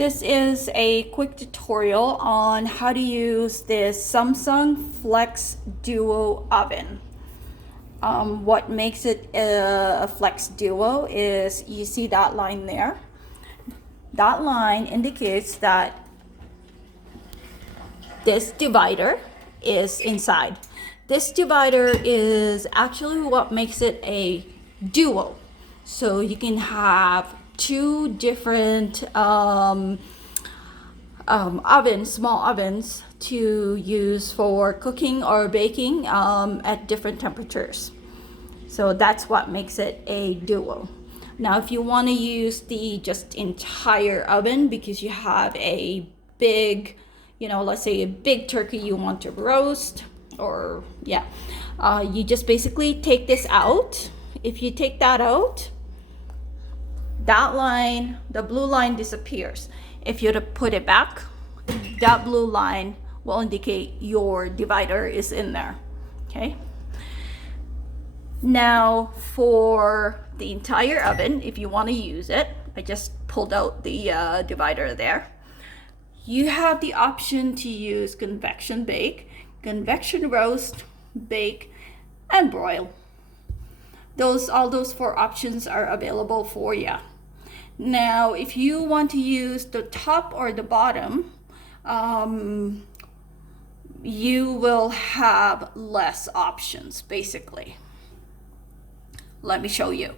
This is a quick tutorial on how to use this Samsung Flex Duo oven. What makes it a Flex Duo is you see that line there. That line indicates that this divider is inside. This divider is actually what makes it a duo. So you can have two different ovens, small ovens, to use for cooking or baking at different temperatures. So that's what makes it a duo. Now, if you want to use the just entire oven because you have a big, let's say a big turkey you want to roast, or you just basically take this out. If you take that out, that line, the blue line, disappears. If you were to put it back, that blue line will indicate your divider is in there. Okay. Now for the entire oven, if you want to use it, I just pulled out the divider there. You have the option to use convection bake, convection roast, bake, and broil. All those four options are available for you. Now, if you want to use the top or the bottom, you will have less options, basically. Let me show you.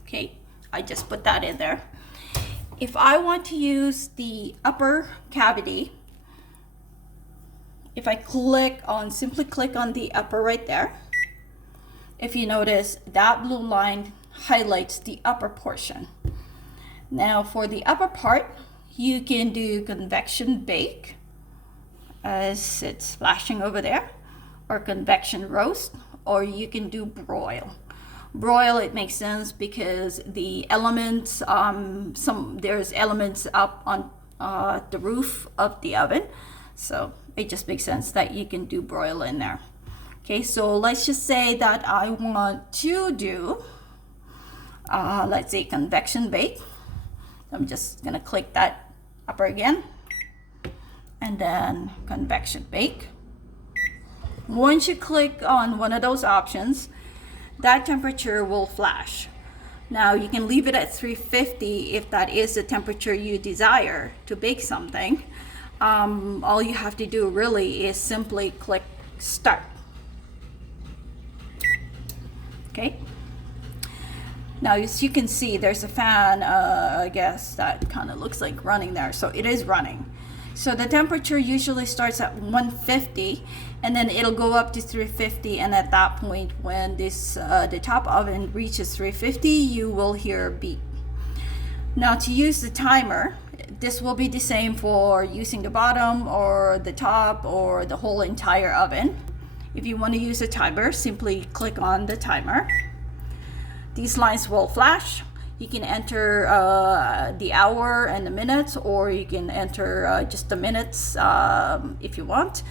Okay, I just put that in there. If I want to use the upper cavity, if I simply click on the upper right there, if you notice, that blue line highlights the upper portion. Now for the upper part, you can do convection bake, as it's flashing over there, or convection roast, or you can do broil. Broil, it makes sense because the elements, there's elements up on the roof of the oven, so it just makes sense that you can do broil in there. Okay, so let's just say that I want to do, let's say convection bake. I'm just gonna click that upper again, and then convection bake. Once you click on one of those options, that temperature will flash. Now you can leave it at 350 if that is the temperature you desire to bake something. All you have to do really is simply click start. Okay. Now, as you can see, there's a fan, I guess, that kind of looks like running there. So it is running. So the temperature usually starts at 150, and then it'll go up to 350. And at that point, when the top oven reaches 350, you will hear a beep. Now, to use the timer, this will be the same for using the bottom or the top or the whole entire oven. If you want to use a timer, simply click on the timer. These lines will flash. You can enter the hour and the minutes, or you can enter just the minutes if you want.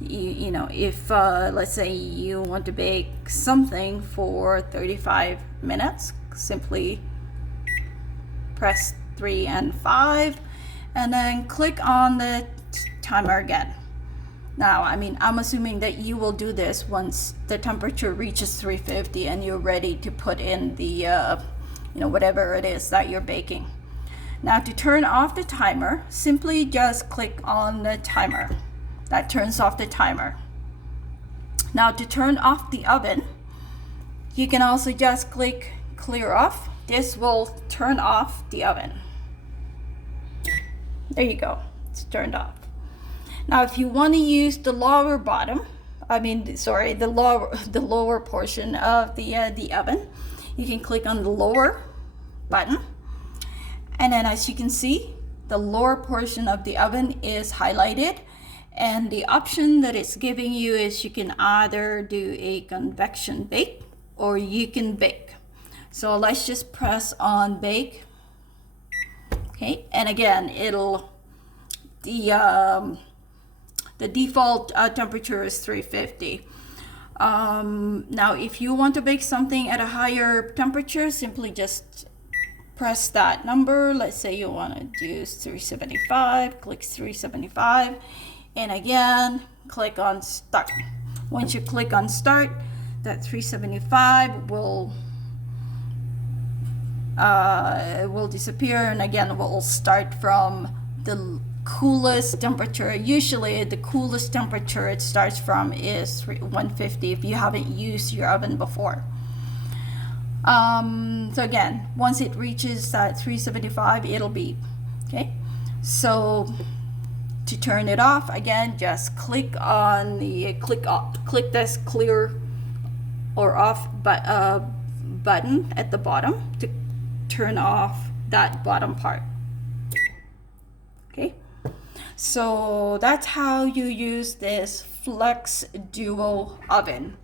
If let's say you want to bake something for 35 minutes, simply press 3 and 5, and then click on the timer again. Now, I'm assuming that you will do this once the temperature reaches 350 and you're ready to put in the, whatever it is that you're baking. Now, to turn off the timer, simply just click on the timer. That turns off the timer. Now, to turn off the oven, you can also just click clear off. This will turn off the oven. There you go. It's turned off. Now, if you want to use the lower the lower portion of the oven, you can click on the lower button, and then as you can see, the lower portion of the oven is highlighted, and the option that it's giving you is you can either do a convection bake or you can bake. So let's just press on bake. Okay, and again, the default temperature is 350. Now, if you want to bake something at a higher temperature, simply just press that number. Let's say you want to do 375, click 375, and again, click on start. Once you click on start, that 375 will disappear, and again we'll start from the coolest temperature. Usually the coolest temperature it starts from is 150 if you haven't used your oven before. So again, once it reaches that 375, it'll beep. Okay, so to turn it off, again, just click on the click this clear or off button at the bottom to turn off that bottom part. Okay, so that's how you use this Flex Duo oven.